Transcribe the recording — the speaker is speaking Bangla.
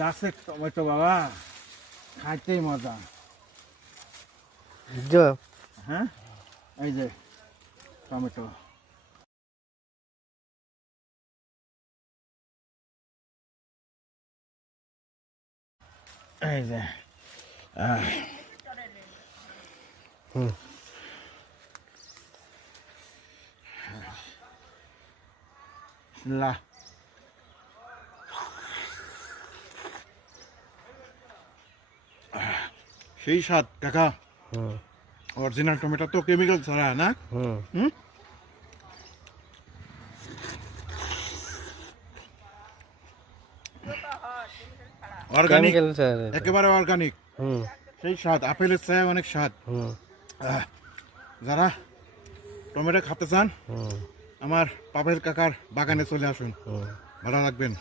গাছের টমেটো বাবা খাইতেই মজা। হ্যাঁ এই যে টমেটো, এই যে লা সেই স্বাদ কাকা। অরিজিনাল টমেটো তো কেমিক্যাল ছাড়া না। অর্গানিক, একেবারে অর্গানিক। সেই স্বাদ, আপেলের চেয়ে অনেক স্বাদ। যারা টমেটো খেতে চান আমার পাপের কাকার বাগানে চলে আসুন, ভালো লাগবেন।